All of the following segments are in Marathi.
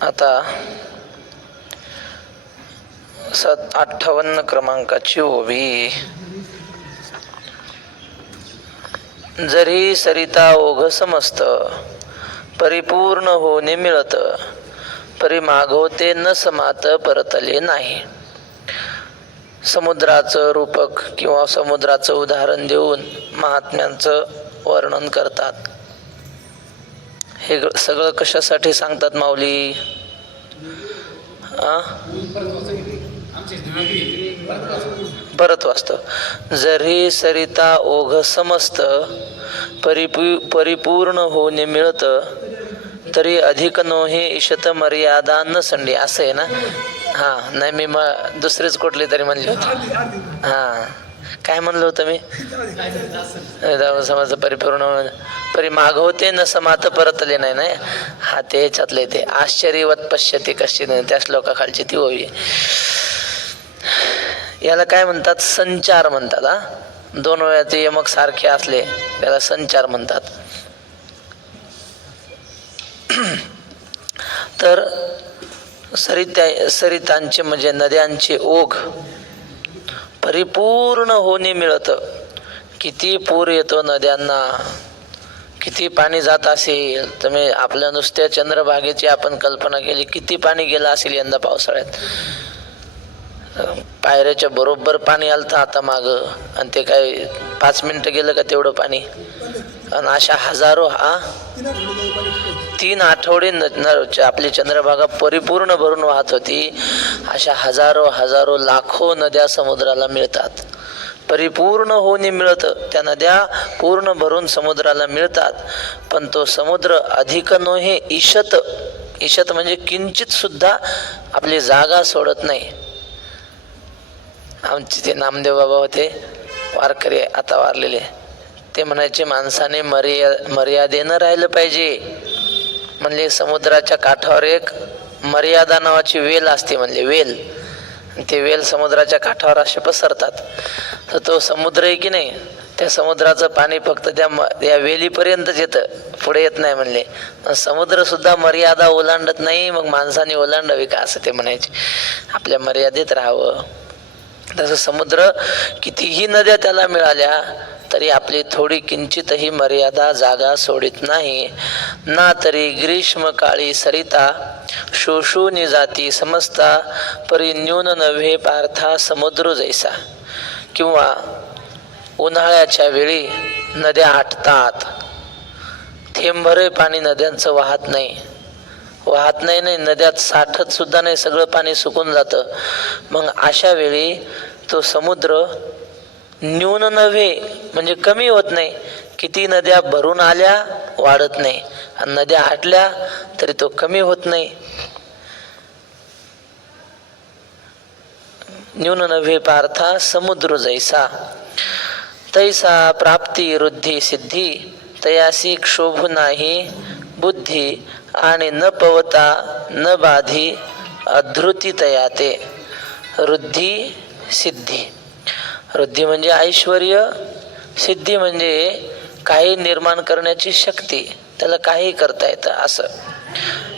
आता 58 क्रमांकाची ओवी. जरी सरिता ओघ समस्त परिपूर्ण होणे मिळत, परी मागवते न समात परतले नाही. समुद्राचं रूपक किंवा समुद्राचं उदाहरण देऊन महात्म्यांचं वर्णन करतात. हे सगळं कशासाठी सांगतात माऊली? परत वाचतो. जरी सरिता ओघ समस्त परिपूर्ण होणे मिळत, तरी अधिक नोहे इशत मर्यादा न संडी. असं आहे ना? हा, नाही मी दुसरेच कुठले तरी म्हणले होते. हा, काय म्हणलं होतं मी? समज परिपूर्ण परी मागवते न समात परतले नाही. नाही, हा ते ह्याच्यातले ते आश्चर्यवत पश्यते कशी नाही, त्या श्लोकाखालची ती ओवी. याला काय म्हणतात? संचार म्हणतात. हा, दोन वेळाचे यमक सारखे असले त्याला संचार म्हणतात. तर सरितांचे म्हणजे नद्यांचे ओघ परिपूर्ण होणे मिळत. किती पूर येतो नद्यांना, किती पाणी जात असेल. तुम्ही आपल्या नुसत्या चंद्रभागेची आपण कल्पना केली, किती पाणी गेलं असेल यंदा पावसाळ्यात. पायऱ्याच्या बरोबर पाणी आलं आता माग, आणि ते काय 5 मिनिटं गेलं का तेवढं पाणी. आणि अशा हजारो 3 आठवडे आपली चंद्रभागा परिपूर्ण भरून वाहत होती. अशा हजारो लाखो नद्या समुद्राला मिळतात. परिपूर्ण होणे मिळतं, त्या नद्या पूर्ण भरून समुद्राला मिळतात. पण तो समुद्र अधिक नोहे ईशत. ईशत म्हणजे किंचित सुद्धा आपली जागा सोडत नाही. आमचे ते नामदेव बाबा होते, वारकरी आता वारलेले, ते म्हणायचे माणसाने मर्यादेनं राहिलं पाहिजे. म्हणले समुद्राच्या काठावर एक मर्यादा नावाची वेल असते. म्हणले वेल, ते वेल समुद्राच्या काठावर असे पसरतात. तर तो समुद्र आहे की नाही, त्या समुद्राचं पाणी फक्त त्या वेलीपर्यंतच येतं, पुढे येत नाही. म्हणले समुद्र सुद्धा मर्यादा ओलांडत नाही, मग माणसाने ओलांडावी का, असं ते म्हणायचे. आपल्या मर्यादेत राहावं. तसं समुद्र कितीही नद्या त्याला मिळाल्या तरी आपली थोडी किंचितही मर्यादा जागा सोडित नाही ना. तरी ग्रीष्म काळी सरिता शोषून जाती समजता, परी न्यून नव्हे पार्था समुद्र जैसा. किंवा उन्हाळ्याच्या वेळी नद्या आटतात, थेंबभरे पाणी नद्यांचं वाहत नाही. नद्यात साठत सुद्धा नाही, सगळं पाणी सुकून जातं. मग अशा वेळी तो समुद्र न्यून नव्हे म्हणजे कमी होत नाही. किती नद्या भरून आल्या वाढत नाही, आणि नद्या आटल्या तरी तो कमी होत नाही. न्यून नव्हे पार्था समुद्र जैसा. तैसा प्राप्ती वृद्धी सिद्धी, तयासी क्षोभ नाही बुद्धी. आणि न पवता न बाधी अधृती तयाते. वृद्धी सिद्धी. वृद्धी म्हणजे ऐश्वर्य, सिद्धी म्हणजे काही निर्माण करण्याची शक्ती, त्याला काही करता येतं असं.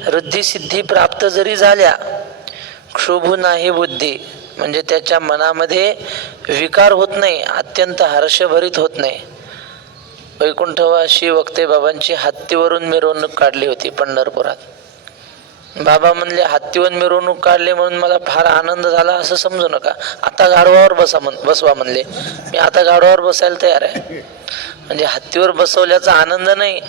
वृद्धी सिद्धी प्राप्त जरी झाल्या, क्षोभ नाही बुद्धी म्हणजे त्याच्या मनामध्ये विकार होत नाही, अत्यंत हर्षभरित होत नाही. वैकुंठवासी वक्ते बाबांची हत्तीवरून मिरवणूक काढली होती पंढरपुरात. बाबा म्हणले हत्तीवर मिरवणूक काढली म्हणून मला फार आनंद झाला असं समजू नका. आता गाढवावर बसवा म्हणले. मी आता गाढवावर बसायला तयार आहे. म्हणजे हत्तीवर बसवल्याचा आनंद नाही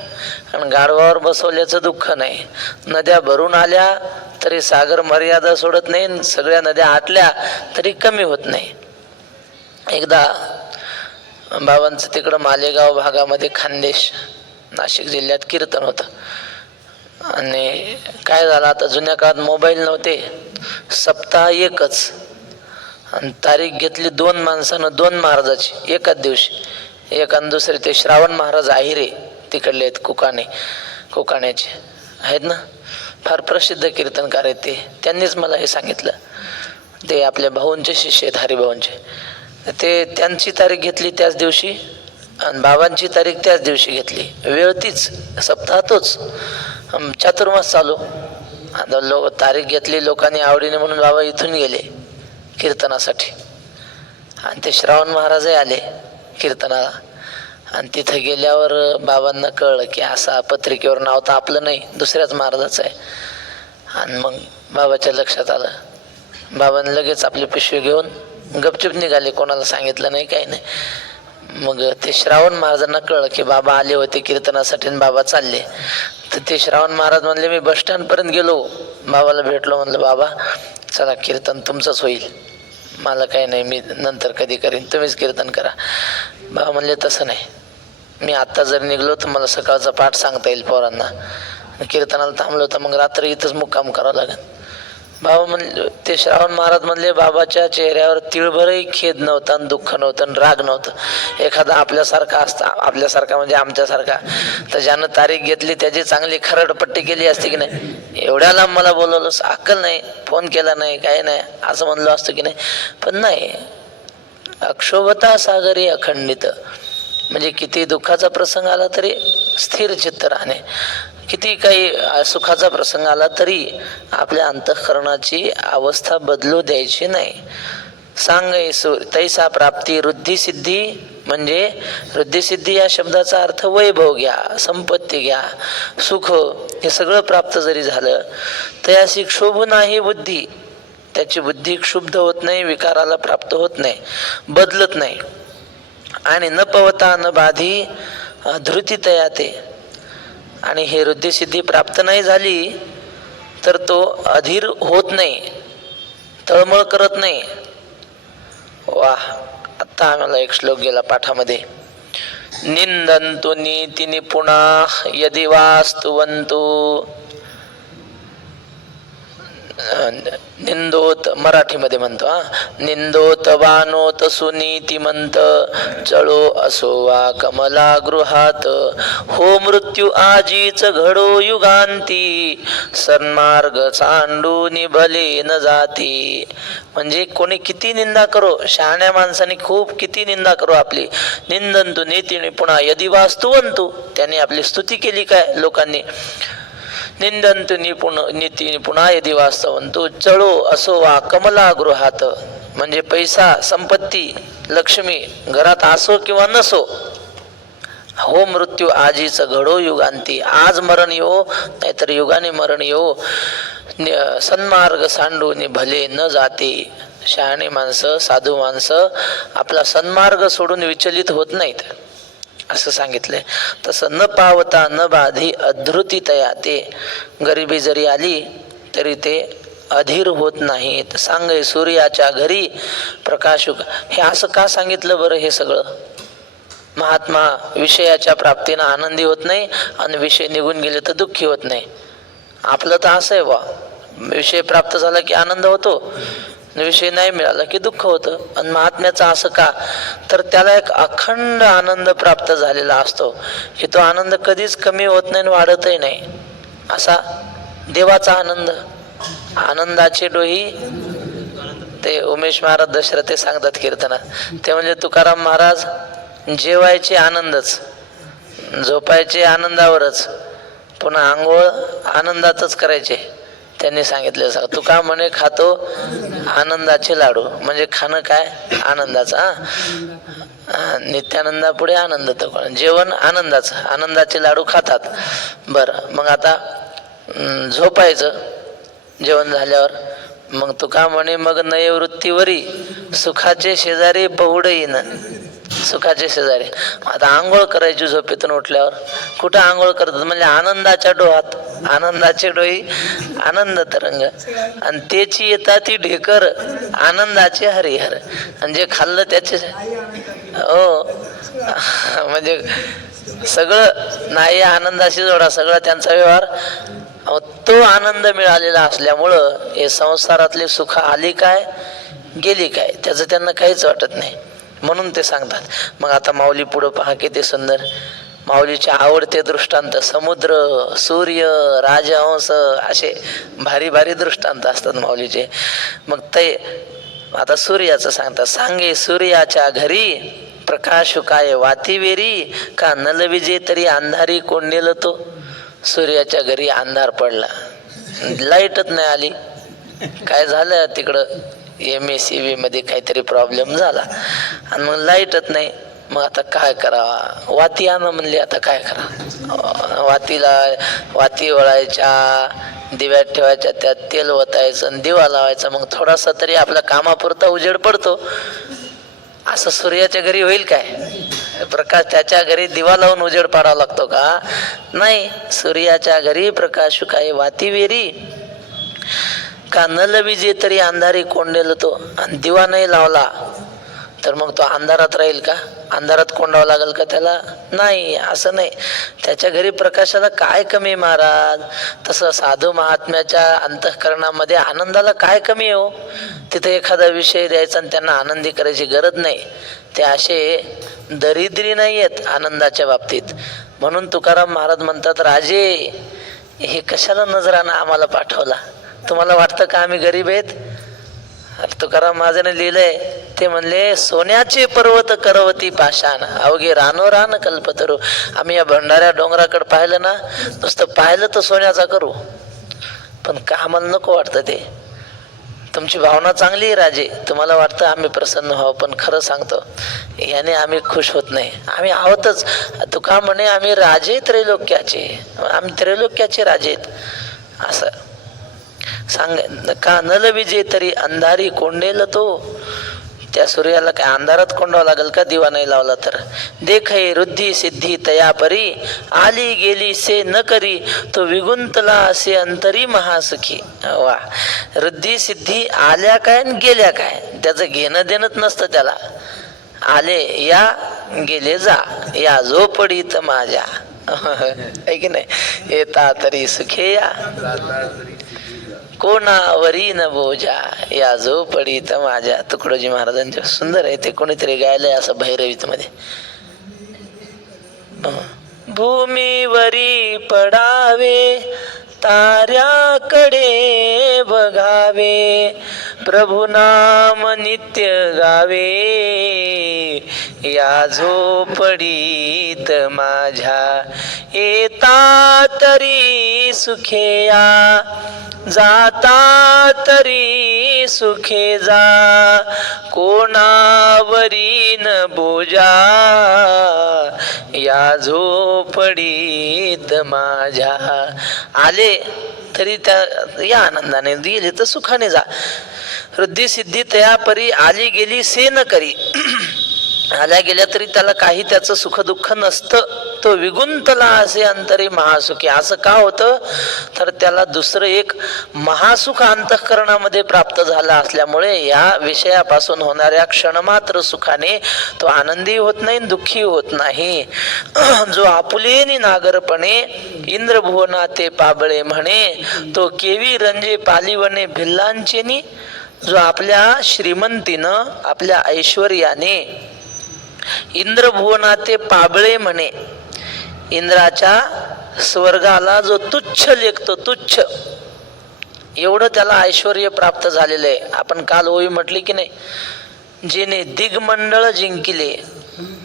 आणि गाढवावर बसवल्याचं दुःख नाही. नद्या भरून आल्या तरी सागर मर्यादा सोडत नाही, सगळ्या नद्या आटल्या तरी कमी होत नाही. एकदा बाबांचं तिकडं मालेगाव भागामध्ये खानदेश नाशिक जिल्ह्यात कीर्तन होतं. आणि काय झालं, आता जुन्या काळात मोबाईल नव्हते, सप्ताह एकच, आणि तारीख घेतली 2 माणसानं 2 महाराजाची एकाच दिवशी. एक आणि दुसरे ते श्रावण महाराज आहिरे तिकडले आहेत, कोकाण्याचे आहेत ना, फार प्रसिद्ध कीर्तनकार आहेत ते. त्यांनीच मला हे सांगितलं. ते आपल्या भाऊंचे शिष्य आहेत, हरिभाऊंचे. ते त्यांची तारीख घेतली त्याच दिवशी आणि बाबांची तारीख त्याच दिवशी घेतली. वेळ तीच, सप्ताह तोच, चातुर्मास चालू. आता तारीख घेतली लोकांनी आवडीने म्हणून बाबा इथून गेले कीर्तनासाठी. आणि ते श्रावण महाराजही आले कीर्तनाला. आणि तिथं गेल्यावर बाबांना कळलं की असा पत्रिकेवर नाव तर आपलं नाही, दुसऱ्याच महाराजाचं आहे. आणि मग बाबाच्या लक्षात आलं. बाबांनी लगेच आपली पिशवी घेऊन गपचूप निघाले, कोणाला सांगितलं नाही, काही नाही. मग ते श्रावण महाराजांना कळलं की बाबा आले होते कीर्तनासाठी आणि बाबा चालले. तर ते श्रावण महाराज म्हणले मी बस स्टँडपर्यंत गेलो, बाबाला भेटलो, म्हणलं बाबा चला कीर्तन तुमचंच होईल, मला काही नाही, मी नंतर कधी करीन, तुम्हीच कीर्तन करा. बाबा म्हणले तसं नाही, मी आत्ता जर निघलो तर मला सकाळचा पाठ सांगता येईल पोरांना, कीर्तनाला थांबलो तर मग रात्री इथंच मुक्काम करावं लागेल. बाबा म्हणले, ते श्रावण महाराज म्हणले बाबाच्या चेहऱ्यावर तिळभरही खेद नव्हता, दुःख नव्हतं, राग नव्हतं. एखादा आपल्यासारखा असता, आपल्यासारखा म्हणजे आमच्यासारखा, तर ज्यानं तारीख घेतली त्याची चांगली खरडपट्टी केली असती की नाही, एवढ्या लांब मला बोलवलं, अक्कल नाही, फोन केला नाही, काही नाही, असं म्हणलो असतं की नाही. पण नाही, अक्षोभता सागरी अखंडित, म्हणजे किती दुःखाचा प्रसंग आला तरी स्थिर चित्त राहणे, किती काही सुखाचा प्रसंग आला तरी आपल्या अंतःकरणाची अवस्था बदलू द्यायची नाही. सांग तैसा प्राप्ती वृद्धी सिद्धी, म्हणजे वृद्धी सिद्धी या शब्दाचा अर्थ वैभव घ्या, संपत्ती घ्या, सुख, हे सगळं प्राप्त जरी झालं तर अशी क्षोभ नाही बुद्धी, त्याची बुद्धी क्षुब्ध होत नाही, विकाराला प्राप्त होत नाही, बदलत नाही. आणि न पवता न बाधी धृती तया ते, आणि हे वृद्धिसिद्धी प्राप्त नाही झाली तर तो अधीर होत नाही, तळमळ करत नाही. वा, आता आम्हाला एक श्लोक गेला पाठामध्ये, निंदंतु नीती निपुणा यदि वास्तुवंतु, निंदोत, मराठीमध्ये म्हणतो निंदोत वानोत सुनीतिमंत, चळो असो वा कमला गृहात, हो मृत्यू आजीच घडो युगांती, सन्मार्ग चांडूनी भले न जाती. म्हणजे कोणी किती निंदा करो, शहाण्या माणसाने खूप किती निंदा करो आपली, निंदंतु नीती निपुणा यदि वास्तुवंतु, त्यांनी आपली स्तुती केली काय लोकांनी, निंदंतु नीती निपुणा यदि वास्तवंतु, चळो असो वा कमला गृहात, म्हणजे पैसा संपत्ती लक्ष्मी घरात असो किंवा नसो, हो मृत्यू आजीच घडो युगांती, आज मरण येवो नाहीतर युगाने मरण येवो, सन्मार्ग सांडून भले न जाते. शहाणी माणसं, साधू माणसं आपला सन्मार्ग सोडून विचलित होत नाहीत, असं सांगितलंय. तसं न पावता न बाधी अधृती तया ते, गरिबी जरी आली तरी ते अधीर होत नाहीत. सांगे सूर्याच्या घरी प्रकाश, हे असं का सांगितलं बरं? हे सगळं महात्मा विषयाच्या प्राप्तीनं आनंदी होत नाही आणि विषय निघून गेले तर दुःखी होत नाही. आपलं तर असं आहे बा, विषय प्राप्त झाला की आनंद होतो, विषय नाही मिळाला की दुःख होतं. आणि महात्म्याचं असं का, तर त्याला एक अखंड आनंद प्राप्त झालेला असतो की तो आनंद कधीच कमी होत नाही, वाढतही नाही. असा देवाचा आनंद, आनंदाचे डोही, ते उमेश महाराज दशरथे सांगतात कीर्तनात. ते म्हणजे तुकाराम महाराज जेवायचे आनंदच, झोपायचे आनंदावरच, पुन्हा आंघोळ आनंदातच करायचे. त्यांनी सांगितलं तुका म्हणे खातो आनंदाचे लाडू, म्हणजे खाणं काय आनंदाचा, नित्यानंदा पुढे आनंद, तर जेवण आनंदाचं, आनंदाचे लाडू खातात. बरं, मग आता झोपायचं जेवण झाल्यावर, मग तुका म्हणे मग नयवृत्तीवरी सुखाचे शेजारी पहुड येईन, सुखाचे शेजारी. आता आंघोळ करायची झोपेतून उठल्यावर, कुठं आंघोळ करतात म्हणजे आनंदाच्या डोहात, आनंदाचे डोही आनंद तरंग, आणि त्याची येतात ती ढेकर आनंदाचे हरिहर, आणि जे खाल्लं त्याचे हो म्हणजे सगळं नाही आनंदाशी जोडा, सगळं त्यांचा व्यवहार. तो आनंद मिळालेला असल्यामुळं हे संसारातली सुख आली काय गेली काय त्याचं त्यांना काहीच वाटत नाही, म्हणून ते सांगतात. मग आता माऊली पुढं पहा किती सुंदर, माऊलीचे आवडते दृष्टांत समुद्र, सूर्य, राजहंस, असे भारी भारी दृष्टांत असतात माऊलीचे. मग ते आता सूर्याचं सांगतात, सांगे सूर्याच्या घरी प्रकाश काय वातीवेरी, का नलविजे तरी अंधारी कोण नेलं तो. सूर्याच्या घरी अंधार पडला, लाईटच नाही आली. काय झालं तिकडं MSEB मध्ये काहीतरी प्रॉब्लेम झाला आणि मग लाईटच नाही. मग आता काय करावा, वाती आणा म्हणले. आता काय करा, वाती वळायच्या, दिव्यात ठेवायच्या, त्यात तेल ओतायचं आणि दिवा लावायचा. मग थोडासा तरी आपल्या कामापुरता उजेड पडतो. असं सूर्याच्या घरी होईल काय? प्रकाश त्याच्या घरी दिवा लावून उजेड पाडावा लागतो का? नाही. सूर्याच्या घरी प्रकाश काय वाती वेरी का नल विजे तरी अंधारी कोंडेल तो. आणि दिवा नाही लावला तर मग तो अंधारात राहील का? अंधारात कोंडावं लागेल का त्याला? नाही. असं नाही. त्याच्या घरी प्रकाशाला काय कमी महाराज? तसं साधू महात्म्याच्या अंतःकरणामध्ये आनंदाला काय कमी हो? तिथे एखादा विषय द्यायचा आणि त्यांना आनंदी करायची गरज नाही. ते असे दरिद्री नाही आहेत आनंदाच्या बाबतीत. म्हणून तुकाराम महाराज म्हणतात, राजे हे कशाला नजरानं आम्हाला पाठवला? तुम्हाला वाटतं का आम्ही गरीब आहेत? तुकाराम महाराजांनी लिहिलंय, ते म्हणले, सोन्याचे पर्वत करवती पाषाण अवघे रानो रान कल्पतरू. आम्ही या भंडाऱ्या डोंगराकडे पाहिलं ना, नुसतं पाहिलं तर सोन्याचा करू, पण का आम्हाला नको वाटतं ते? तुमची भावना चांगली आहे राजे, तुम्हाला वाटतं आम्ही प्रसन्न व्हावं, पण खरं सांगतो याने आम्ही खुश होत नाही. आम्ही आहोतच. तुका म्हणे आम्ही राजे त्रैलोक्याचे, आम्ही त्रैलोक्याचे राजे आहेत असं सांग. का नल विजे तरी अंधारी कोंडेल तो. त्या सूर्याला काय अंधारात कोंडावं लागेल का दिवा नाही लावला तर? देखय रुद्धी सिद्धी तया परी आली गेली से न करी तो विगुंतला असे अंतरी महासुखी. वा, रुद्धी सिद्धी आल्या काय आणि गेल्या काय त्याचं घेणं देणंच नसतं त्याला. आले या, गेले जा, या झोपडीत माझ्या आहे की नाही? येता तरी सुखे या, कोणावरी न बोजा, या झोपडीत माझ्या. तुकडोजी महाराजांचे सुंदर आहे ते, कोणीतरी गायलंय असं भैरवीत मध्ये. भूमीवरी पडावे ताऱ्याकडे बघावे, प्रभु नाम नित्य गावे, या झोपडीत माझ्या. येता तरी सुखे या, जाता तरी सुखे जा, कोणावरी न बोजा, या झोपडीत माझ्या. आले तरी त्या या आनंदाने, गेले तर सुखाने जा. वृद्धी सिद्धी तया परी आली गेली से न करी. आल्या गेल्या तरी त्याला काही त्याचं सुख दुःख नसतं. तो विगुंतला असे अंतरी महासुखी. असं का होतं तर त्याला दुसरं एक महासुख अंतःकरणामध्ये प्राप्त झाला असल्यामुळे या विषयापासून होणाऱ्या क्षणमात्र सुखाने तो आनंदी होत नाही, दुःखी होत नाही. जो आपुलेनी नागरपणे इंद्रभुवना ते पाबळे म्हणे, तो केवी रंजे पालिवणे भिल्लांचेनी. जो आपल्या श्रीमंतीनं, आपल्या ऐश्वर्याने इंद्रभुवना ते पाबळे म्हणे, इंद्राच्या स्वर्गाला जो तुच्छ लेखतो, तुच्छ एवढं त्याला ऐश्वर्य प्राप्त झालेलं आहे. आपण काल ओवी म्हटली की नाही, जिने दिग्मंडळ जिंकिले,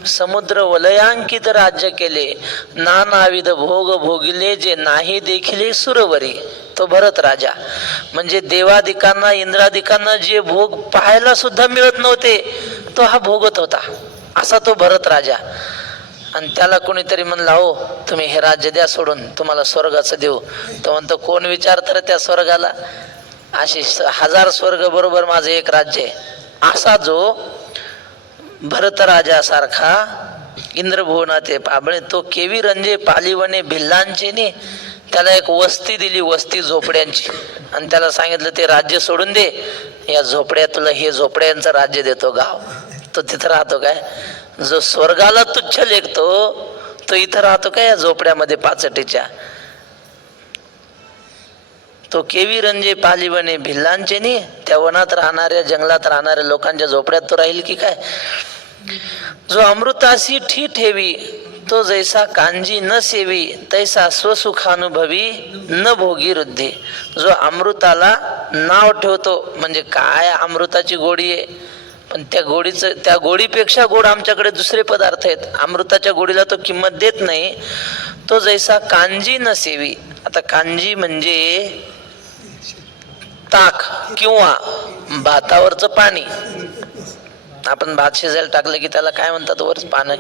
समुद्र वलयांकित राज्य केले, नानाविध भोग भोगिले, जे नाही देखिले सुरवरी, तो भरत राजा. म्हणजे देवादिकांना, इंद्रादिकांना जे भोग पाहायला सुद्धा मिळत नव्हते तो हा भोगत होता, असा तो भरत राजा. आणि त्याला कोणीतरी म्हणला, हो तुम्ही हे राज्य द्या सोडून, तुम्हाला स्वर्गाचं देऊ. तो म्हणतो, कोण विचारत रे त्या स्वर्गाला? अशी 1000 स्वर्ग बरोबर माझं एक राज्य आहे. असा जो भरत राजासारखा इंद्रभुवना ते पाबळे, तो केवी रंजे पालिवणे भिल्लांचे ने, त्याला एक वस्ती दिली, वस्ती झोपड्यांची, आणि त्याला सांगितलं ते राज्य सोडून दे, या झोपड्या तुला, हे झोपड्यांचं राज्य देतो गाव. तो तिथं राहतो काय? जो स्वर्गाला तुच्छ लेखतो तो इथं राहतो काय या झोपड्यामध्ये पाचटीच्या? तो केवी रंजे पालिवणे भिल्लांचे नी, त्या वनात राहणाऱ्या, जंगलात राहणाऱ्या लोकांच्या झोपड्यात तो राहील की काय? जो अमृतासी ठी ठेवी, तो जैसा कांजी न सेवी, तैसा स्वसुखानुभवी न भोगी वृद्धी. जो अमृताला नाव ठेवतो, म्हणजे काय अमृताची गोडी आहे, पण त्या गोडीपेक्षा गोड आमच्याकडे दुसरे पदार्थ आहेत, अमृताच्या गोडीला तो किंमत देत नाही. तो जैसा कांजी न सेवी. आता कांजी म्हणजे ताक किंवा भातावरचं पाणी. आपण भात शिजायला टाकलं की त्याला काय म्हणतात वर पाणी?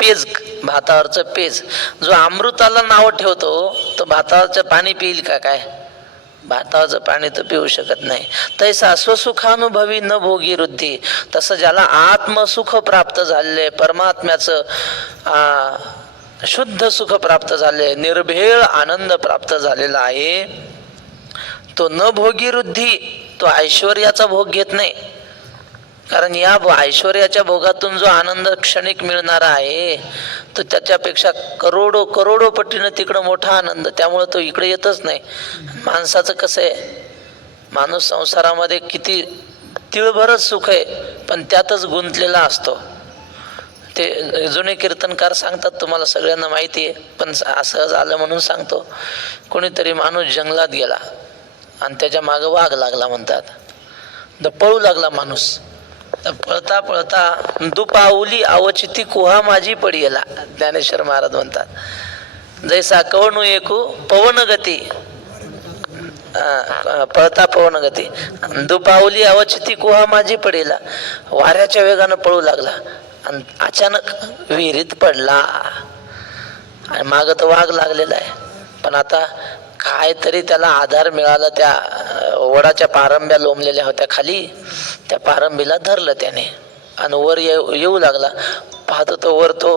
पेज. भातावरचं पेज. जो अमृताला नाव ठेवतो तो भातावरचं पाणी पिईल का? काय भातावरचं पाणी तर पिऊ शकत नाही. तैसा स्वसुखानुभवी न भोगी वृद्धी. तसं ज्याला आत्मसुख प्राप्त झाले, परमात्म्याचं शुद्ध सुख प्राप्त झाले, निर्भेळ आनंद प्राप्त झालेला आहे, तो न भोगी वृद्धी. तो ऐश्वर्याचा भोग घेत नाही. कारण या ऐश्वर्याच्या भोगातून जो आनंद क्षणिक मिळणारा आहे तो त्याच्यापेक्षा करोडो करोडो पटीनं तिकडं मोठा आनंद. त्यामुळे तो इकडे येतच नाही. माणसाचं कसं आहे, माणूस संसारामध्ये किती तिळभरच सुख आहे पण त्यातच गुंतलेला असतो. ते जुने कीर्तनकार सांगतात, तुम्हाला सगळ्यांना माहिती आहे पण असं झालं म्हणून सांगतो. कोणीतरी माणूस जंगलात गेला आणि त्याच्या मागं वाघ लागला म्हणतात. पळू लागला माणूस. पळता पळता दुपावली अवचिती कुहा माझी पडियला. ज्ञानेश्वर महाराज म्हणतात, जैसा कवणू एकू पवन गती, पळता पवन गती, दुपावली अवचिती कुहा माझी पडियला. वाऱ्याच्या वेगानं पळू लागला आणि अचानक विहिरीत पडला. आणि माग तर वाघ लागलेला आहे. पण आता काय तरी त्याला आधार मिळाला. त्या वडाच्या पारंब्या लोंबलेल्या होत्या खाली, त्या पारंबीला धरलं त्याने आणि वर येऊ लागला. पाहतो तो वर तो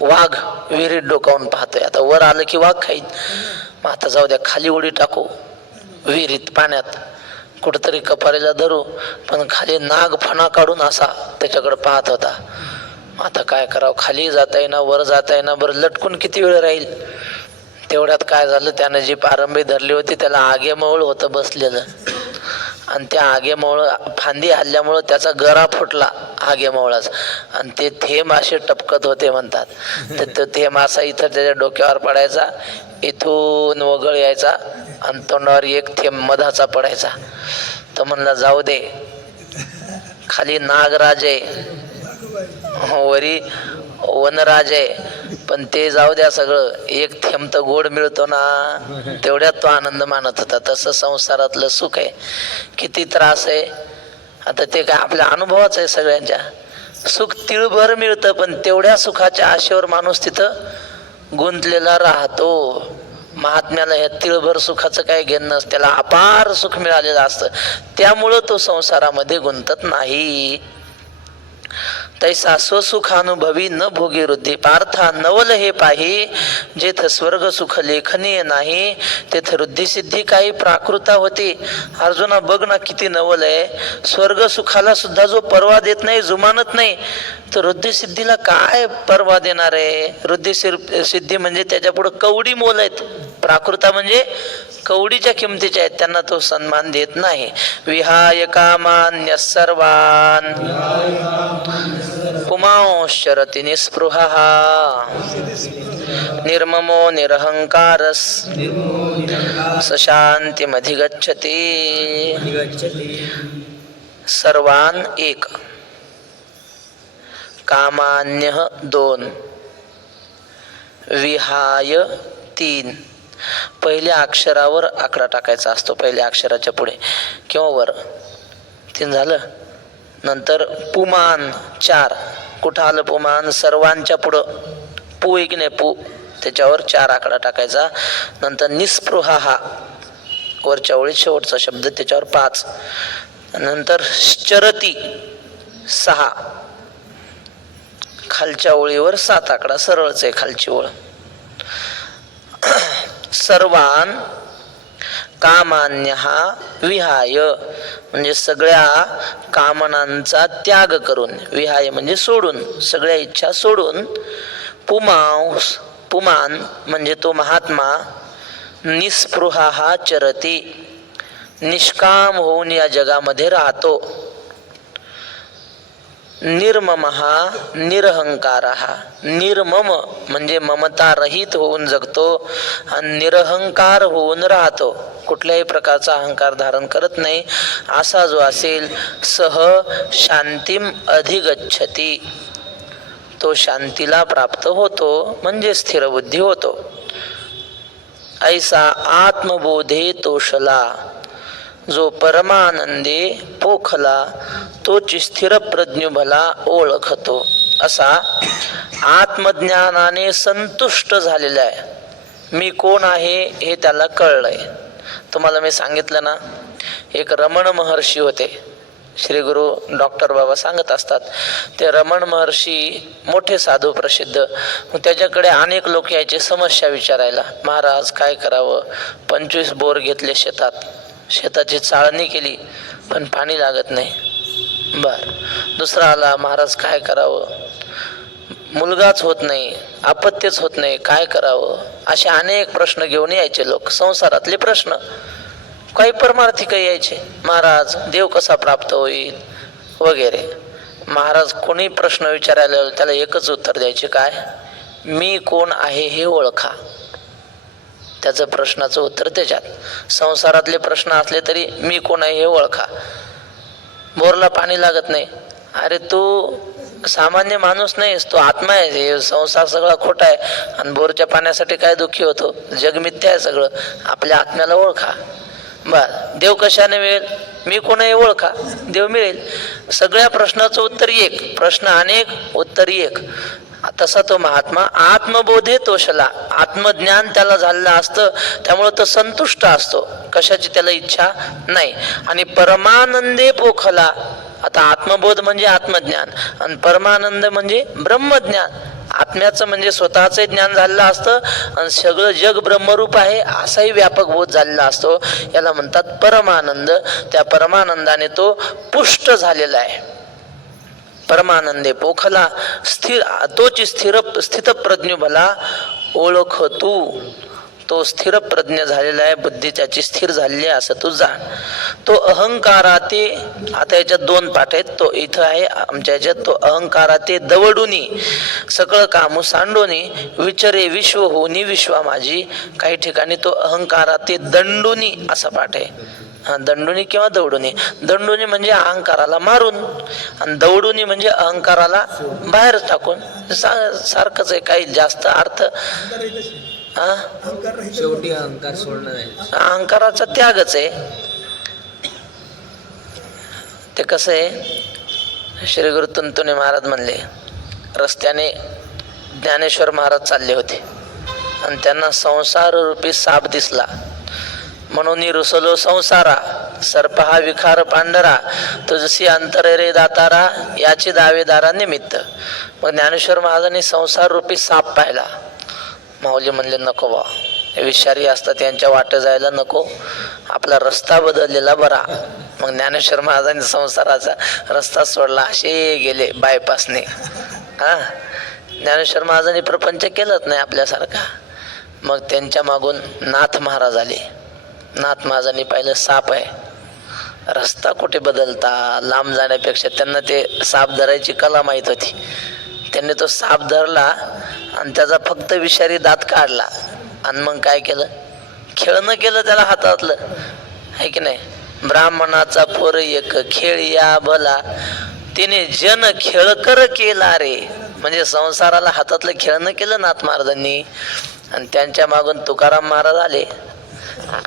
वाघ विहिरीत डोकावून पाहतोय. आता वर आलं की वाघ खाईन. मग आता जाऊ द्या, खाली उडी टाकू विहिरीत पाण्यात, कुठंतरी कपारीला धरू. पण खाली नाग फणा काढून असा त्याच्याकडे पाहत होता. आता काय करावं, खाली जाता येईना वर जाता येईना. बरं लटकून किती वेळ राहील. तेवढ्यात काय झालं, त्यानं जी पारंबी धरली होती त्याला आगेमवळ होतं बसलेलं आणि त्या आगेमवळ फांदी हल्ल्यामुळं त्याचा गरा फुटला आगेमवळाच आणि ते थेंब असे टपकत होते म्हणतात. तर तो थेंब असा इथं त्याच्या डोक्यावर पडायचा, इथून वगळ यायचा आणि तोंडावर एक थेंब मधाचा पडायचा. तो म्हणला जाऊ दे, खाली नागराज आहे वरी वनराज आहे, पण ते जाऊ द्या सगळं, एक थेंब तर गोड मिळतो ना, तेवढ्यात तो आनंद मानत होता. तसं संसारातलं सुख आहे. किती त्रास आहे आता ते काय आपल्या अनुभवाच आहे सगळ्यांच्या. सुख तिळभर मिळतं पण तेवढ्या सुखाच्या आशेवर माणूस तिथं गुंतलेला राहतो. महात्म्याला ह्या तिळभर सुखाचं काय घेणं नसतं, त्याला अपार सुख मिळालेलं असतं. त्यामुळं तो संसारामध्ये गुंतत नाही. तैसा स्वसुखानुभवी न भोगी वृद्धी. पार्था नवल हे पाही, जेथ स्वर्ग सुख लेखनीय नाही तेथ वृद्धी सिद्धी काही प्राकृता होती. अर्जुना बघ ना किती नवल आहे. स्वर्ग सुखाला सुद्धा जो परवा देत नाही, जुमानत नाही, तर वृद्धी सिद्धीला काय परवा देणार आहे. वृद्धी सिद्धी म्हणजे त्याच्या पुढे कवडी मोल आहेत. प्राकृता म्हणजे कवडीच्या किमतीच्या आहेत, त्यांना तो सन्मान देत नाही. विहाय कामान्य सर्वान पुमांश्चरति निस्पृहा निर्ममो निरहंकारस सशांतिमधिगच्छति. सर्वान एक, कामान्य दोन, विहाय तीन. पहिल्या अक्षरावर आकडा टाकायचा असतो, पहिल्या अक्षराच्या पुढे किंवा वर. तीन झालं. नंतर पुमान चार. कुठं आलं पुमान? सर्वांच्या पुढं पू एक नाही पू, त्याच्यावर चार आकडा टाकायचा. नंतर निस्पृहा हा वरच्या ओळीत शेवटचा शब्द, त्याच्यावर पाच. नंतर चरती सहा, खालच्या ओळीवर सात आकडा, सरळच आहे खालची ओळ. सर्वान कामान्य विहाय म्हणजे सगळ्या कामनांचा त्याग करून, विहाय म्हणजे सोडून, सगळ्या इच्छा सोडून. पुमांस पुमान म्हणजे तो महात्मा. निस्पृहा चरती, निष्काम होऊन या जगामध्ये राहतो. निर्मम निरहंकार, निर्मम म्हणजे ममता रहित होऊन जगतो आणि निरहंकार होऊन राहतो, कुठल्याही प्रकारचा अहंकार धारण करत नाही. असा जो असेल सह शांतीम अधिगच्छति, तो शांतीला प्राप्त होतो म्हणजे स्थिर बुद्धी होतो. ऐसा आत्मबोधे तोषला, जो परमानंदे पोखला, तोच स्थिर प्रज्ञ भला ओळखतो. असा आत्मज्ञानाने संतुष्ट झालेला आहे. मी कोण आहे हे त्याला कळलंय. तुम्हाला मी सांगितलं ना, एक रमण महर्षी होते. श्री गुरु डॉक्टर बाबा सांगत असतात, ते रमण महर्षी मोठे साधू प्रसिद्ध. त्याच्याकडे अनेक लोक यायचे समस्या विचारायला. महाराज काय करावं, 25 बोर घेतले शेतात, शेताची चाळणी केली पण पाणी लागत नाही. बर. दुसरा आला, महाराज काय करावं, मुलगाच होत नाही, अपत्यच होत नाही, काय करावं. असे अनेक प्रश्न घेऊन यायचे लोक, संसारातले प्रश्न. काही परमार्थिक यायचे, महाराज देव कसा प्राप्त होईल वगैरे. महाराज कोणी प्रश्न विचारायला त्याला एकच उत्तर द्यायचे, काय, मी कोण आहे हे ओळखा. त्याचं प्रश्नाचं उत्तर त्याच्यात. संसारातले प्रश्न असले तरी मी कोण आहे हे ओळखा. बोरला पाणी लागत नाही, अरे तू सामान्य माणूस नाहीस, तो आत्मा आहे. हे संसार सगळा खोटा आहे आणि बोरच्या पाण्यासाठी काय दुःखी होतो, जग मिथ्या आहे सगळं. आपल्या आत्म्याला ओळखा. बर. देव कशाने मिळेल, मी कोण आहे ओळखा, देव मिळेल. सगळ्या प्रश्नाचं उत्तर एक, प्रश्न अनेक, उत्तर एक. तसा तो महात्मा आत्मबोधे तोषला, आत्मज्ञान त्याला झालेलं असतं, त्यामुळे तो संतुष्ट असतो, कशाची त्याला इच्छा नाही. आणि परमानंदे पोखला. आता आत्मबोध म्हणजे आत्मज्ञान आणि परमानंद म्हणजे ब्रह्मज्ञान. आत्म्याचं म्हणजे स्वतःचं ज्ञान झालेलं असतं आणि सगळं जग ब्रह्मरूप आहे असाही व्यापक बोध झालेला असतो. याला म्हणतात परमानंद. त्या परमानंदाने तो पुष्ट झालेला आहे. परमानंदे पोखला, स्थिर, तोच स्थित प्रज्ञ भला ओळख तू. तो स्थिर प्रज्ञ झालेला आहे, बुद्धी त्याची स्थिर झालेली आहे असं तू जाण. तो अहंकाराते, आता याच्यात 2 पाठ आहेत, तो इथं आहे आमच्या याच्यात. तो अहंकाराते दवडुनी, सकळ कामू सांडोनी, विचरे विश्व होनी विश्वा माझी. काही ठिकाणी तो अहंकाराते दंडुनी असा पाठ आहे. दंडुनी किंवा दौडुनी. दंडुनी म्हणजे अहंकाराला मारून आणि दौडुनी म्हणजे अहंकाराला बाहेर टाकून. सारखंच आहे, काही जास्त अर्थ. शेवटी अहंकार सोडणं, अहंकाराचा त्यागच आहे. ते कसं आहे, श्री गुरु तुंतुने महाराज म्हणले, रस्त्याने ज्ञानेश्वर महाराज चालले होते आणि त्यांना संसार रूपी साप दिसला. म्हणून रुसलो संसारा, सर्प हा विखार पांढरा, तुझसी अंतर रे दातारा, याची दावेदारा निमित्त. मग ज्ञानेश्वर महाराजांनी संसार रूपी साप पाहिला. माऊली म्हणले, नको बा, विषारी असतात, यांच्या वाटे जायला नको, आपला रस्ता बदललेला बरा. मग ज्ञानेश्वर महाराजांनी संसाराचा रस्ता सोडला, असे गेले बायपासने. ज्ञानेश्वर महाराजांनी प्रपंच केलंच नाही आपल्यासारखा. मग त्यांच्या मागून नाथ महाराज आले. नाथ महाराजांनी पाहिलं साप आहे, रस्ता कुठे बदलता, लांब जाण्यापेक्षा त्यांना ते साप धरायची कला माहीत होती. त्यांनी तो साप धरला आणि त्याचा फक्त विषारी दात काढला आणि मग काय केलं, खेळणं केलं त्याला हातातलं, आहे की नाही. ब्राह्मणाचा पोर एक खेळिया भला, तिने जन खेळकर केला रे. म्हणजे संसाराला हातातलं खेळणं केलं नाथ महाराजांनी. आणि त्यांच्या मागून तुकाराम महाराज आले.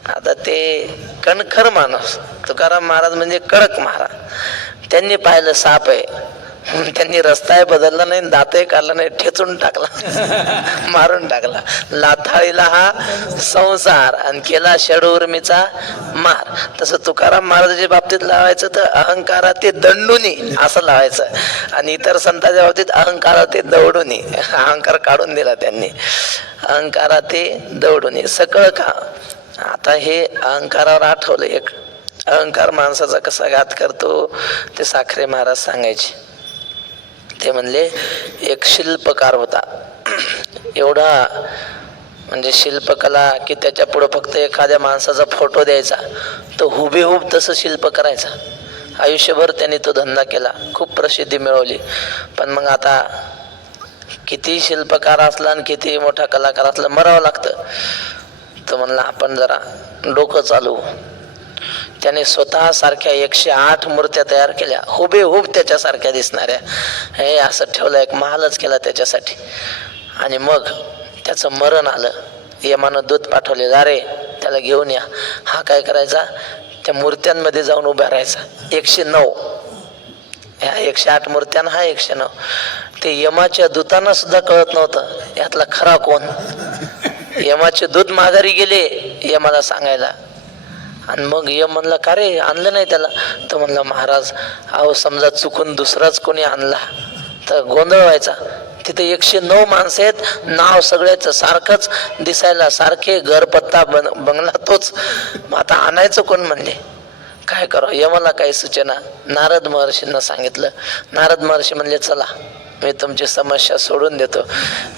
आता ते कणखर माणूस, तुकाराम महाराज म्हणजे कडक महाराज. त्यांनी पाहिलं साप आहे, त्यांनी रस्ता बदलला नाही, दातही काढला नाही, ठेचून टाकला, मारून टाकला. लाथाळीला हा संसार आणि केला षडउर्मीचा मार. तसं तुकाराम महाराजाच्या बाबतीत लावायचं तर अहंकारा ते दंडुनी असं लावायचं, आणि इतर संतांच्या बाबतीत अहंकारा ते दौडुनी. अहंकार काढून दिला त्यांनी, अहंकारा ते दौडुनी सकळ का. आता हे अहंकारावर आठवलं एक, अहंकार माणसाचा कसा घात करतो ते साखरे महाराज सांगायचे. ते म्हणले, एक शिल्पकार होता, एवढा म्हणजे शिल्पकला की त्याच्या पुढे फक्त एखाद्या माणसाचा फोटो द्यायचा, तो हुबेहूब तसं शिल्प करायचा. आयुष्यभर त्यांनी तो धंदा केला, खूप प्रसिद्धी मिळवली. पण मग आता किती शिल्पकार असला आणि किती मोठा कलाकार असला, मरावं लागतं. तो म्हणला, आपण जरा डोकं चालू. त्याने स्वतः सारख्या 108 मूर्त्या तयार केल्या, हुबेहूब त्याच्यासारख्या दिसणाऱ्या. हे असं ठेवलं, एक महालच केला त्याच्यासाठी. आणि मग त्याचं मरण आलं. यमानं दूत पाठवले, जा रे त्याला घेऊन या. हा काय करायचा, त्या मूर्त्यांमध्ये जाऊन उभा राहायचा. 109 ह्या 108 मूर्त्यां, हा 109. ते यमाच्या दूतांना सुद्धा कळत नव्हतं यातला खरा कोण. यमाचे दूत माघारी गेले यमाला सांगायला, आणि मग यम म्हणला, का रे आणलं नाही त्याला? तर म्हणला, महाराज अहो समजा चुकून दुसराच कोणी आणला तर गोंधळ व्हायचा. तिथे 109 माणसं आहेत, नाव सगळ्याच सारखंच दिसायला, सारखे घरपत्ता बंगला तोच. मग आता आणायचं कोण म्हणले, काय करावं? यमाला काही सूचना. नारद महर्षींना सांगितलं. नारद महर्षी म्हणले, चला मी तुमची समस्या सोडून देतो.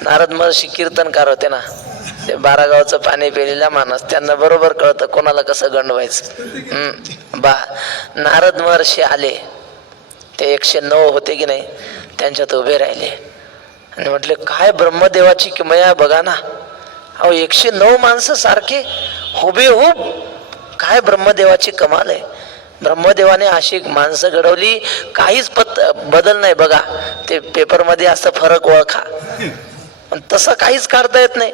नारद महर्षी कीर्तनकार होते ना, ते 12 गावचं पाणी पिलेला माणूस, त्यांना बरोबर कळतं कोणाला कसं गंडवायचं. नारद महर्षी आले, ते 109 होते की नाही, त्यांच्यात उभे राहिले आणि म्हटले, काय ब्रह्मदेवाची किमया बघा ना. अहो 109 माणसं सारखे हुबेहूब, काय ब्रह्मदेवाची कमाल आहे. ब्रह्मदेवाने अशी माणसं घडवली, काहीच बदल नाही. बघा ते पेपरमध्ये असं फरक ओळखा, पण तसं काहीच काढता येत नाही.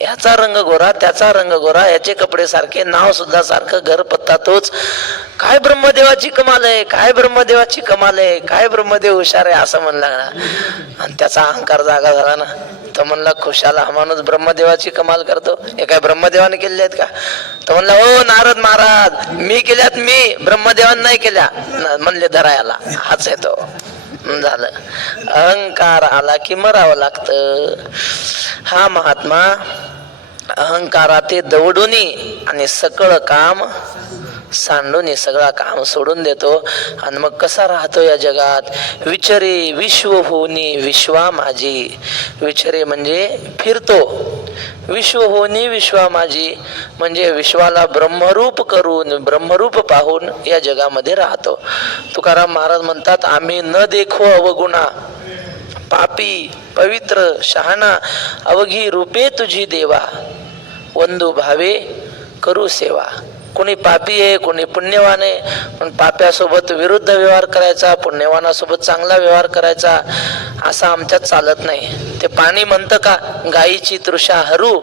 ह्याचा रंग गोरा, त्याचा रंग गोरा, याचे कपडे सारखे, नाव सुद्धा सारखं, घर पत्ता तोच. काय ब्रह्मदेवाची कमाल आहे, काय ब्रह्मदेवाची कमाल आहे, काय ब्रह्मदेव हुशार आहे असं म्हणला. आणि त्याचा अहंकार जागा झाला ना. तो म्हणला, खुशाला हा माणूस ब्रह्मदेवाची कमाल करतो, हे काय ब्रह्मदेवाने केले आहेत का? तो म्हणला, हो नारद महाराज मी केल्यात, मी ब्रह्मदेवाने नाही केल्या. म्हणले, धरायला हाच आहे तो. झालं, अहंकार आला की मरावं लागतं. हा महात्मा अहंकाराते दवडूनी आणि सकळ काम सांडून सगळा काम सोडून देतो. आणि मग कसा राहतो या जगात? विचरे विश्व होनी विश्वा माझी. विचरे म्हणजे फिरतो, विश्व होनी विश्वा माझी म्हणजे विश्वाला ब्रह्मरूप करून, ब्रह्मरूप पाहून या जगामध्ये राहतो. तुकाराम महाराज म्हणतात, आम्ही न देखो अवगुणा, पापी पवित्र शहाणा, अवघी रूपे तुझी देवा, वंदू भावे करू सेवा. कोणी पापी आहे, कोणी पुण्यवान आहे, पण पाप्यासोबत विरुद्ध व्यवहार करायचा, पुण्यवानासोबत चांगला व्यवहार करायचा, असं आमच्यात चालत नाही. ते पाणी म्हणतं का, गायीची तृषा हरू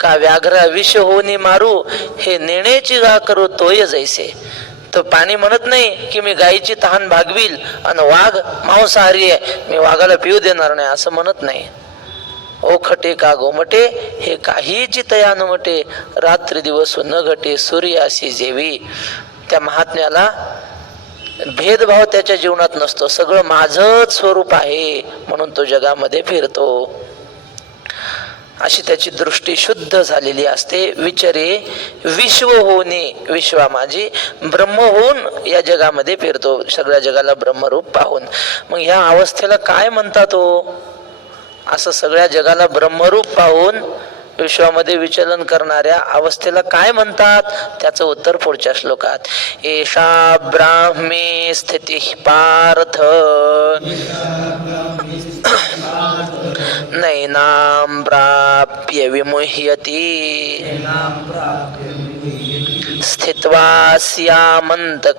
का व्याघ्र विष होनी मारू, हे नेण्याची गा करू तोय जैसे. तर पाणी म्हणत नाही की मी गायीची तहान भागवील आणि वाघ मांसाहारी आहे, मी वाघाला पिऊ देणार नाही, असं म्हणत नाही. ओखटे का गोमटे हे काहीची तया नुमटे, रात्री दिवस न घटे सूर्यासी जेवी. त्या महात्म्याला भेदभाव त्याच्या जीवनात नसतो, सगळं माझंच स्वरूप आहे म्हणून तो जगामध्ये फिरतो. अशी त्याची दृष्टी शुद्ध झालेली असते. विचरे विश्व होणे विश्वा माझी, ब्रह्म होऊन या जगामध्ये फिरतो, सगळ्या जगाला ब्रह्मरूप पाहून. मग ह्या अवस्थेला काय म्हणतात हो? असं सगळ्या जगाला ब्रह्मरूप पाहून विश्वामध्ये विचलन करणाऱ्या अवस्थेला काय म्हणतात? त्याचं उत्तर पुढच्या श्लोकात. एषा ब्राह्मी स्थिती पार्थ नैनां प्राप्य विमुह्यति स्थित्वा स्यामन्तकालेऽपि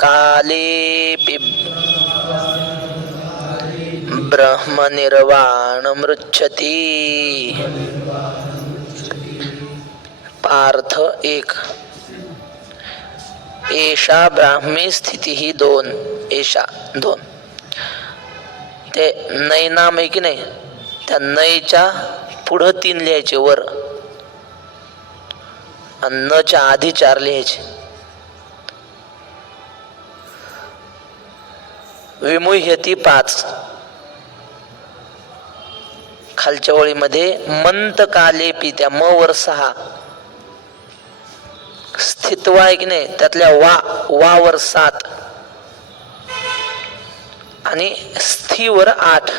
ब्रह्मनिर्वाणमृच्छति. पार्थ 1. एषा ब्राह्मी स्थिती ही 2. एषा 2. ते नैनाम आहे की नाही, त्या नईच्या पुढं 3 लिहायचे वर, आणि नच्या आधी 4 लिहायचे. विमुह्यती 5. खालच्या ओळीमध्ये मंतकालेपी त्या म वर 6. स्थित्वा आहे की नाही, त्यातल्या वा वर 7 आणि स्थीवर 8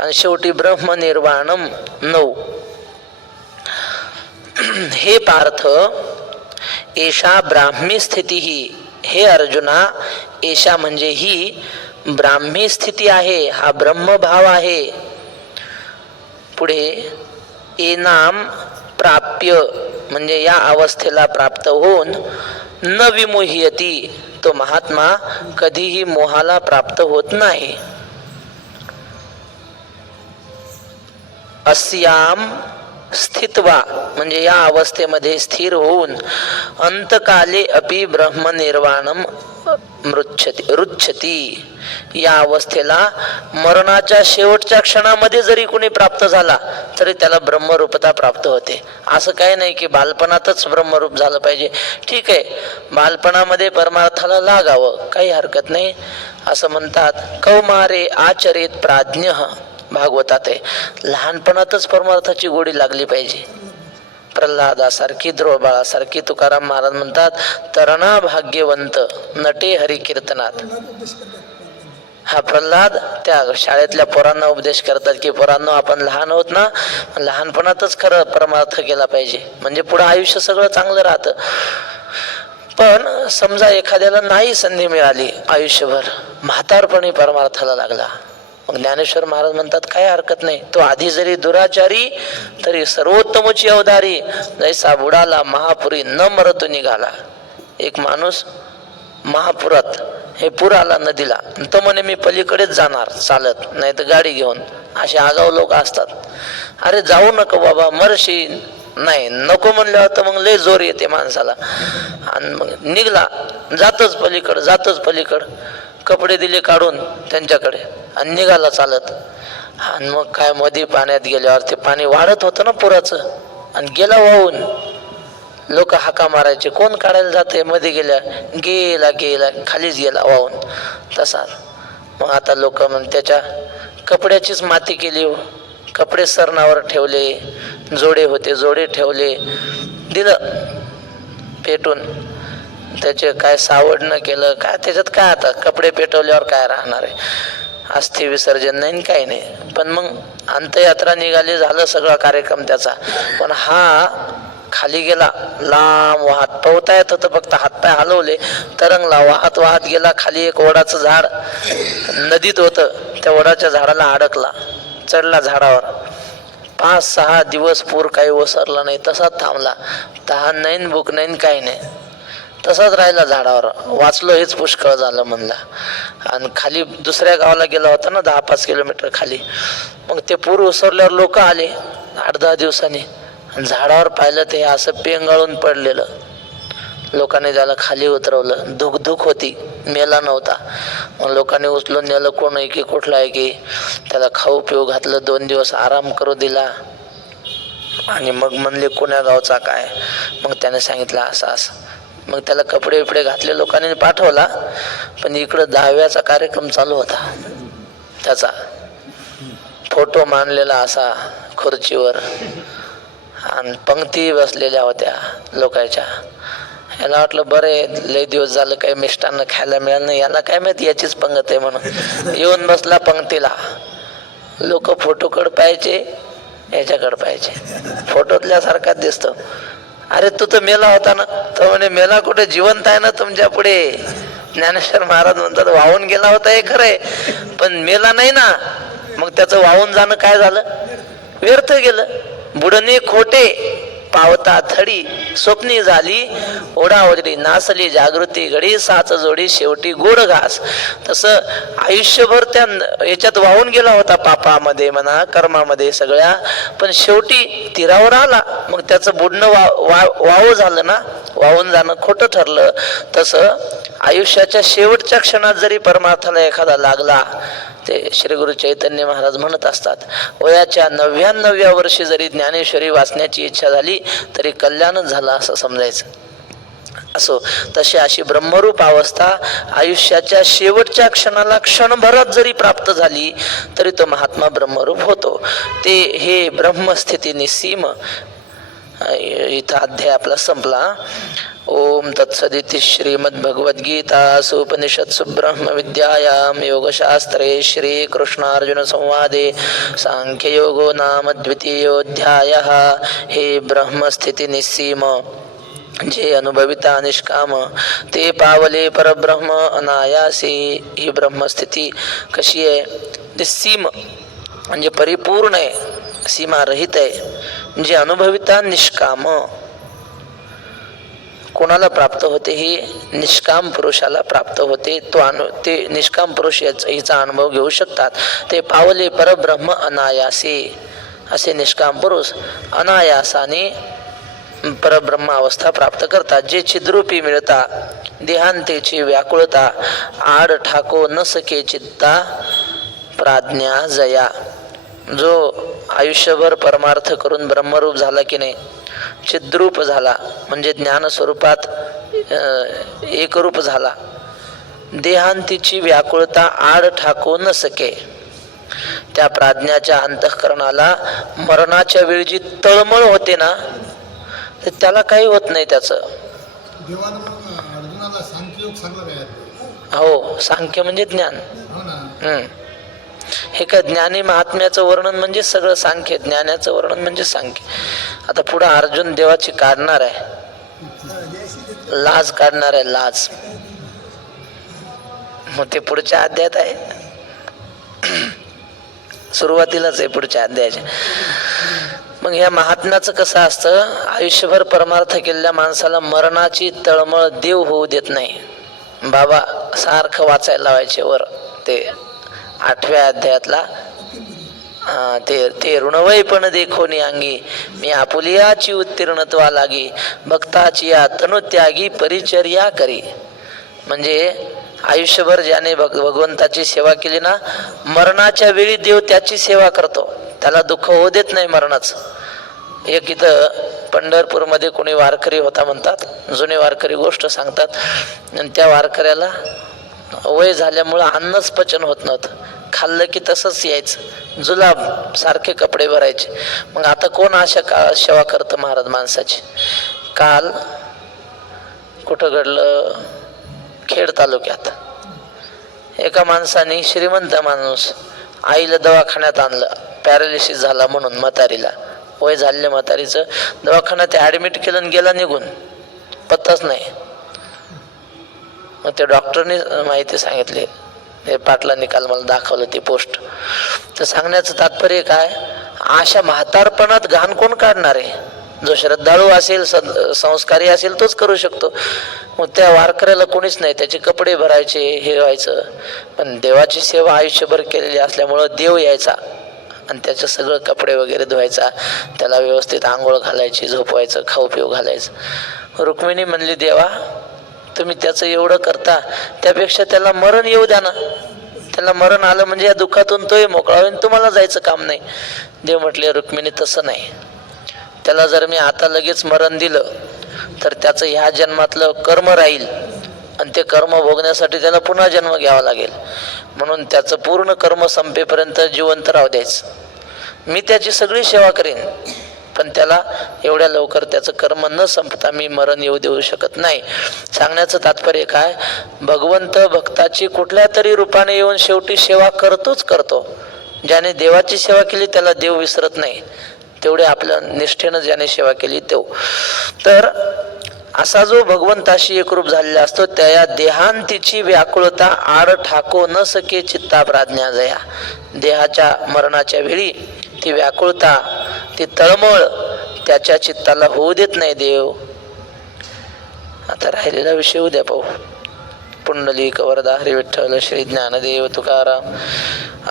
आणि शेवटी ब्रह्मनिर्वाणम 9. हे पार्थ, एषा ब्राह्मी स्थिती ही, हे अर्जुना, एषा म्हणजे ही ब्राह्मी स्थिती आहे, हा ब्रह्मभाव आहे. पुढे एनाम प्राप्य म्हणजे या अवस्थेला प्राप्त होऊन, न विमुह्यती तो महात्मा कधीही मोहाला प्राप्त होत नाही. अस्याम स्थित्वा म्हणजे या अवस्थेमध्ये स्थिर होऊन अंतकाले अपि ब्रह्मनिर्वाणम रुच्छती, या अवस्थेला मरणाच्या शेवटच्या क्षणामध्ये जरी कोणी प्राप्त झाला तरी त्याला ब्रह्मरूपता प्राप्त होते. असं काही नाही की बालपणातच ब्रह्मरूप झालं पाहिजे. ठीक आहे, बालपणामध्ये परमार्थाला लागावं, काही हरकत नाही. असं म्हणतात, कौमारे आचरित प्राज्ञ, भागवतात आहे, लहानपणातच परमार्थाची गोडी लागली पाहिजे. प्रल्हादासारखी, ध्रुवबाळासारखी तुकाराम महाराज म्हणतात, तरणा भाग्यवंत नटे हरी कीर्तनात. हा प्रल्हाद त्या शाळेतल्या पोरांना उपदेश करतात की पोरांनो, आपण लहान आहोत ना, लहानपणातच खरं परमार्थ केला पाहिजे, म्हणजे पुढे आयुष्य सगळं चांगलं राहतं. पण समजा एखाद्याला नाही संधी मिळाली आयुष्यभर, म्हातारपणी परमार्थाला लागला, मग ज्ञानेश्वर महाराज म्हणतात काय हरकत नाही, तो आधी जरी दुराचारी तरी सर्वोत्तमची अवधारी, जैसा बुडाला महापुरी न मरतो निघाला. एक माणूस महापुरात, हे पूर आला नदीला, तो म्हणे मी पलीकडेच जाणार चालत, नाही तर गाडी घेऊन. असे आगाऊ लोक असतात. अरे जाऊ नको बाबा, मरशील. नाही, नको म्हणल्यावर तर मग लय जोर येते माणसाला, आणि मग निघला, जातच पलीकड, कपडे दिले काढून त्यांच्याकडे आणि निघाला चालत. आणि मग काय, मध्ये पाण्यात गेल्यावर ते पाणी वाढत होतं ना पुराचं, आणि गेला वाहून. लोक हाका मारायचे, कोण काढायला जाते, मध्ये गेला खालीच गेला वाहून. तसाच मग आता लोक त्याच्या कपड्याचीच माती केली, कपडे सरणावर ठेवले, जोडे ठेवले, दिलं पेटून. त्याचे काय सावड न केलं काय, त्याच्यात काय, आता कपडे पेटवल्यावर काय राहणार आहे, अस्थि विसर्जन नाही काही नाही. पण मग अंत्ययात्रा निघाली, झालं सगळा कार्यक्रम त्याचा. पण हा खाली गेला, लांब वाहत, पोहता येत होतं, फक्त हातपाय हलवले, तरंगला, वाहत गेला खाली. एक वडाचं झाड नदीत होतं, त्या वडाच्या झाडाला अडकला, चढला झाडावर. 5-6 दिवस पूर काही ओसरला नाही, तसाच थांबला. तहान नाही, भूक नाही, काही नाही, तसाच राहिला झाडावर. वाचलो हेच पुष्कळ झालं म्हणला. आणि खाली दुसऱ्या गावाला गेला होता ना, 10-5 किलोमीटर खाली. मग ते पूर ओसरल्यावर लोक आले 8-10 दिवसांनी, झाडावर पाहिलं ते असं पेंगाळून पडलेलं. लोकांनी त्याला खाली उतरवलं, धुक होती, मेला नव्हता. मग लोकांनी उचलून नेलं, कोण आहे की कुठला आहे की, त्याला खाऊ पिऊ घातलं, 2 दिवस आराम करू दिला. आणि मग म्हणले कोण्या गावचा काय, मग त्याने सांगितलं असं. मग त्याला कपडे बिपडे घातले, लोकांनी पाठवला. पण इकडं 10व्याचा कार्यक्रम चालू होता, त्याचा फोटो मांडलेला असा खुर्चीवर, आणि पंक्ती बसलेल्या होत्या लोकांच्या. याला वाटलं बरे, लय दिवस झालं काही मिष्टान्न खायला मिळालं नाही, याला काय माहिती याचीच पंगत आहे म्हणून येऊन बसला पंक्तीला. लोक फोटोकडे पाहिजे, याच्याकडे पाहिजे, फोटोतल्यासारखाच दिसतो. अरे तू तर मेला होता ना, तो म्हणे मेला कुठे, जिवंत आहे ना तुमच्या पुढे. ज्ञानेश्वर महाराज म्हणतात वाहून गेला होता हे खरंय, पण मेला नाही ना. मग त्याचं वाहून जाणं काय झालं, व्यर्थ गेलं. बुडणे खोटे पावता थडी, स्वप्नी झाली ओढाओढी, नासली जागृती घडी, साच जोडी शेवटी गोड घास. तसं आयुष्यभर त्या याच्यात वाहून गेला होता, पापामध्ये म्हणा, कर्मामध्ये सगळ्या, पण शेवटी तीरावर आला. मग त्याचं बुडणं वाहू झालं ना, वाहून जाणं खोटं ठरलं. तसं आयुष्याच्या शेवटच्या क्षणात जरी परमार्थाला एखादा लागला, ते श्री गुरु चैतन्य महाराज म्हणत असतात, वयाच्या 99व्या वर्षी जरी ज्ञानेश्वरी वाचण्याची इच्छा झाली तरी कल्याणच झालं असं समजायचं. असो, तशी अशी ब्रह्मरूप अवस्था आयुष्याच्या शेवटच्या क्षणाला क्षणभरात जरी प्राप्त झाली तरी तो महात्मा ब्रह्मरूप होतो. ते हे ब्रह्मस्थिती निस्सीम. इथं अध्याय आपला संपला. ओम तत्सदिति श्रीमद्भगवद्गीतासु उपनिषत्सु ब्रह्मविद्यायां योगशास्त्रे श्रीकृष्णार्जुन संवादे सांख्ययोगो नाम द्वितीयोऽध्यायः. हे ब्रह्मस्थिती निस्सीम, जे अनुभविता निष्काम ते पावले परब्रह्म अनायासी. ही ब्रह्मस्थिती कशी आहे, निस्सीम म्हणजे परिपूर्ण आहे, सीमा रहित आहे. जे अनुभविता निष्काम, कोणाला प्राप्त होते, ही निष्काम पुरुषाला प्राप्त होते. ते निष्काम पुरुष हिचा अनुभव घेऊ शकतात. ते पावले परब्रह्म अनायासे, असे निष्काम पुरुष अनायासाने परब्रह्म अवस्था प्राप्त करतात. जे छिद्रूपी मिळता देहांतेची व्याकुळता आड ठाको न सके चित्ता प्राज्ञा जया. जो आयुष्यभर परमार्थ करून ब्रह्मरूप झाला की नाही, चिद्रूप झाला म्हणजे ज्ञान स्वरूपात एकरूप झाला, देहांतीची व्याकुळता आड ठाकू न सके, त्या प्राज्ञाच्या अंतःकरणाला मरणाच्या वेळी जी तळमळ होते ना, तर त्याला काही होत नाही त्याचं. देवानं अर्जुनाला सांख्ययोग सांगला काय? हो, सांख्य म्हणजे ज्ञान. हो ना. हे काय ज्ञानी महात्म्याचं वर्णन म्हणजे सगळं सांख्य, ज्ञानाचं वर्णन म्हणजे सांख्य. आता पुढे अर्जुन देवाची काढणार आहे, लाज काढणार आहे, लाज. मग ते पुढच्या अध्यायात आहे, सुरुवातीलाच आहे पुढच्या अध्यायाच्या. मग या महात्म्याचं कसं असतं, आयुष्यभर परमार्थ केलेल्या माणसाला मरणाची तळमळ देव होऊ देत नाही. बाबा सारखं वाचायला लावायचे वर ते 8व्या अध्यायातला ते ऋणवय पण देखोनी अंगी मी आपुलियाची उत्तीर्णत्वा लागी भक्ताची या तनुत्यागी परिचर्या करी. म्हणजे आयुष्यभर ज्याने भगवंताची सेवा केली ना, मरणाच्या वेळी देव त्याची सेवा करतो, त्याला दुःख होऊ देत नाही मरणाचं. एक इथं पंढरपूरमध्ये कोणी वारकरी होता म्हणतात, जुने वारकरी गोष्ट सांगतात. आणि त्या वारकऱ्याला वय झाल्यामुळं अन्नच पचन होत नव्हतं, खाल्लं की तसंच यायचं, जुलाब सारखे कपडे भरायचे. मग आता कोण अशा काळात सेवा करतं महाराज माणसाची. काल कुठं घडलं, खेड तालुक्यात एका माणसाने, श्रीमंत माणूस, आईला दवाखान्यात आणलं, पॅरालिसिस झाला म्हणून, म्हातारीला वय झालेल्या म्हातारीचं दवाखान्यात ॲडमिट केलं आणि गेला निघून, पत्ताच नाही. मग त्या डॉक्टरने माहिती सांगितली, हे पाटलांनी काल मला दाखवलं ती पोस्ट. तर सांगण्याचं तात्पर्य काय, अशा म्हातारपणात घाण कोण काढणार आहे? जो श्रद्धाळू असेल, संस्कारी असेल तोच करू शकतो. मग त्या वारकऱ्याला कोणीच नाही, त्याचे कपडे भरायचे, हे व्हायचं. पण देवाची सेवा आयुष्यभर केलेली असल्यामुळं देव यायचा आणि त्याचं सगळं कपडे वगैरे धुवायचा, त्याला व्यवस्थित आंघोळ घालायची, झोपवायचं, खाऊ पिऊ घालायचं. रुक्मिणी म्हणली, देवा तुम्ही त्याचं एवढं करता, त्यापेक्षा त्याला मरण येऊ द्या ना. त्याला मरण आलं म्हणजे या दुःखातून तोही मोकळा होईल, तुम्हाला जायचं काम नाही. देव म्हटले, रुक्मिणी तसं नाही, त्याला जर मी आता लगेच मरण दिलं तर त्याचं ह्या जन्मातलं कर्म राहील आणि ते कर्म भोगण्यासाठी त्याला पुन्हा जन्म घ्यावा लागेल. म्हणून त्याचं पूर्ण कर्म संपेपर्यंत जिवंत राहू द्यायचं. मी त्याची सगळी सेवा करेन, पण त्याला एवढ्या लवकर त्याचं कर्म न संपता मी मरण येऊ देऊ शकत नाही. सांगण्याचं तात्पर्य काय, भगवंत भक्ताची कुठल्या तरी रूपाने येऊन शेवटी सेवा करतोच करतो. ज्याने देवाची सेवा केली त्याला देव विसरत नाही, तेवढे आपल्या निष्ठेनं ज्याने सेवा केली तो. तर असा जो भगवंताशी एकरूप झालेला असतो, त्या देहांतीची व्याकुळता आड ठाको न सके चित्ता प्राज्ञा जया. देहाच्या मरणाच्या वेळी ती व्याकुळता, ती तळमळ त्याच्या चित्ताला होऊ देत नाही देव. आता राहिलेला विषय उद्या पाहू. पुंडलिक वरदा हरी विठ्ठल श्री ज्ञानदेव तुकाराम.